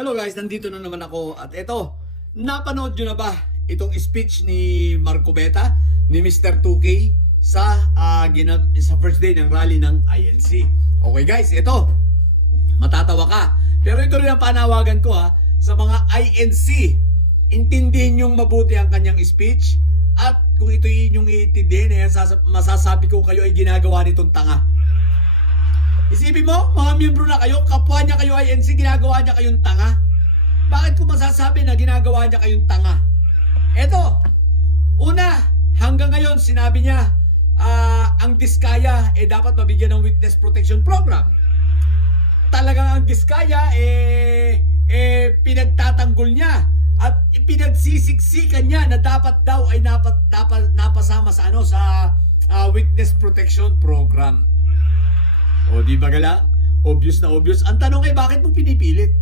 Hello guys, nandito na naman ako at eto, napanood nyo na ba itong speech ni Marco Beta ni Mr. 2K sa ah, gina- sa first day ng rally ng INC. Okay guys, ito, matatawa ka. Pero ito rin ang panawagan ko ha, sa mga INC, intindihin yung mabuti ang kanyang speech at kung ito yung iintindihin, eh, sasa- masasabi ko kayo ay ginagawa nitong tanga. Isipin mo, mga miyembro na kayo, kapwa niya kayo INC, ginagawa niya kayong tanga. Bakit ko masasabi na ginagawa niya kayong tanga? Eto, una, hanggang ngayon sinabi niya, ah, ang Diskaya eh dapat mabigyan ng witness protection program. Talagang ang Diskaya eh, eh pinagtatanggol niya at pinagsisiksikan niya na dapat daw ay napat, napat, napasama sa ano sa ah, witness protection program. O di ba galang? Obvious na obvious. Ang tanong ay bakit mo pinipilit?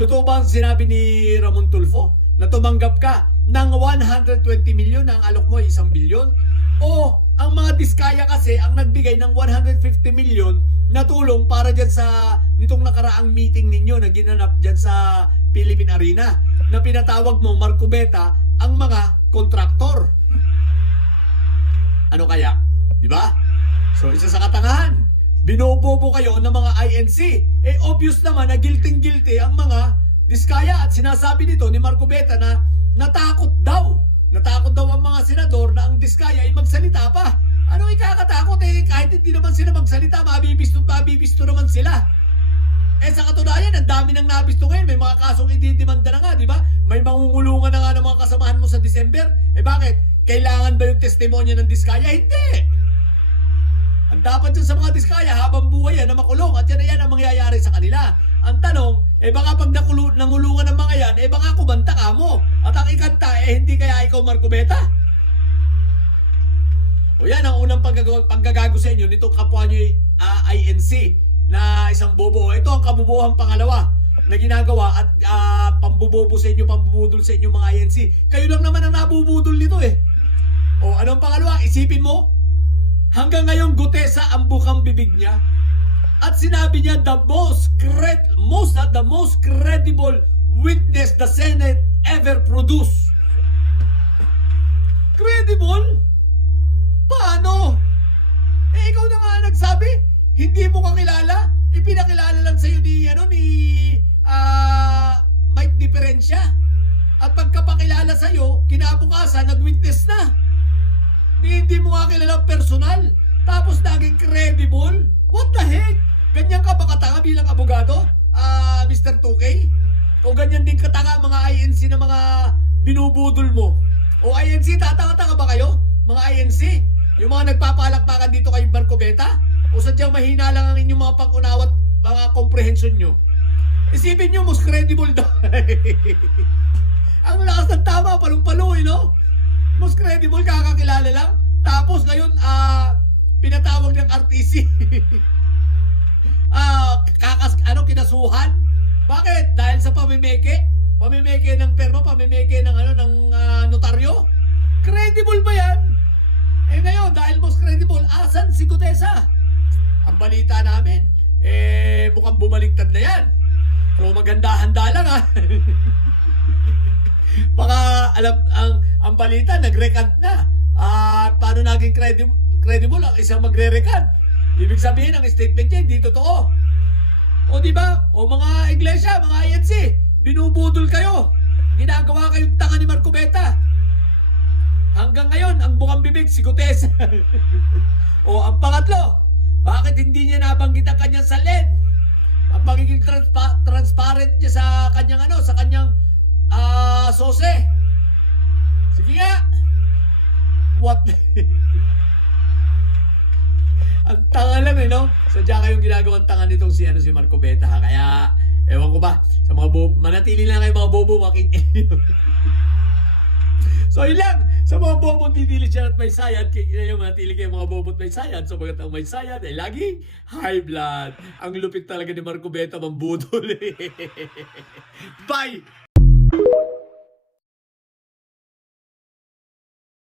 Totoo ba ang sinabi ni Ramon Tulfo na tumanggap ka ng 120 milyon ang alok mo ay isang bilyon? O ang mga diskaya kasi ang nagbigay ng 150 milyon na tulong para dyan sa nitong nakaraang meeting ninyo na ginanap dyan sa Philippine Arena na pinatawag mo Marco Beta ang mga kontraktor. Ano kaya? Di ba? So isa sa katangahan, binobobo kayo ng mga INC. Eh obvious naman na guilty-guilty ang mga diskaya at sinasabi nito ni Marco Beta na natakot daw. Natakot daw ang mga senador na ang diskaya ay magsalita pa. Ano ikakatakot eh kahit hindi naman sila magsalita, mabibisto mabibisto naman sila. Eh sa katunayan, ang dami nang nabisto ngayon. May mga kasong ididimanda na nga, di ba? May mangungulungan na nga ng mga kasamahan mo sa December. Eh bakit? Kailangan ba yung testimonya ng diskaya? Hindi! Ang dapat dyan sa mga diskaya, habang buhay yan na makulong at yan na yan ang mangyayari sa kanila. Ang tanong, eh baka pag nakulu- nangulungan ng mga yan, eh baka kumanta ka mo. At ang ikanta, eh hindi kaya ikaw Marco Beta? O yan ang unang paggagawa, paggagago sa inyo nitong kapwa nyo ah, INC na isang bobo. Ito ang kabubuhang pangalawa na ginagawa at ah, pambubobo sa inyo, pambubudol sa inyo mga INC. Kayo lang naman ang nabubudol nito eh. O anong pangalawa? Isipin mo, hanggang ngayon gutesa ang bukang bibig niya. At sinabi niya the most cred most not the most credible witness the Senate ever produced. Credible? Paano? Eh ikaw na nga nagsabi, hindi mo kakilala. Ipinakilala lang sa'yo ni ano ni ah Mike Diferensya. At pagkapakilala sa'yo, kinabukasan, nag-witness na. Hindi mo nga kilala personal. Tapos naging credible? What the heck? Ganyan ka ba katanga bilang abogado? Ah, Mr. 2K? O ganyan din katanga mga INC na mga binubudol mo? O INC, tatanga-tanga ba kayo? Mga INC? Yung mga nagpapalakpakan dito kay Marco Beta? O sadyang mahina lang ang inyong mga pag-unawa mga comprehension nyo? Isipin nyo, most credible daw. ang lakas ng tama, palong-palo eh, no? Most credible, kakakilala lang. Tapos ngayon, ah, pinatawag ng RTC. ah, kakas, ano, kinasuhan. Bakit? Dahil sa pamimeke? Pamimeke ng perma, pamimeke ng ano, ng ah, notaryo? Credible ba yan? Eh ngayon, dahil most credible, asan si Gutesa? Ang balita namin, eh, mukhang bumaliktad na yan. So maganda-handa lang ha. Baka alam ang ang balita nag-recant na. At paano naging credible, credible ang isang magre-recant? Ibig sabihin ang statement niya hindi totoo. O di ba? O mga iglesia, mga INC, binubudol kayo. Ginagawa kayong tanga ni Marco Beta. Hanggang ngayon, ang bukang bibig si Gutes. o ang pangatlo, bakit hindi niya nabanggit ang kanyang salin? Ang pagiging transpa- transparent niya sa kanyang ano, sa kanyang ah sose. Sige. What? ang tanga lang eh, no? Sadya kayong ginagawang tanga nitong si, ano, si Marco Beta, ha? Kaya, ewan ko ba, sa mga bobo, manatili lang kayo mga bobo, makinig. So yun lang, sa mga bobot titili siya at may sayad, yung manatili kayo mga bobot may sayad, so ang may sayad ay lagi high blood. Ang lupit talaga ni Marco Beta, mambudol. Bye!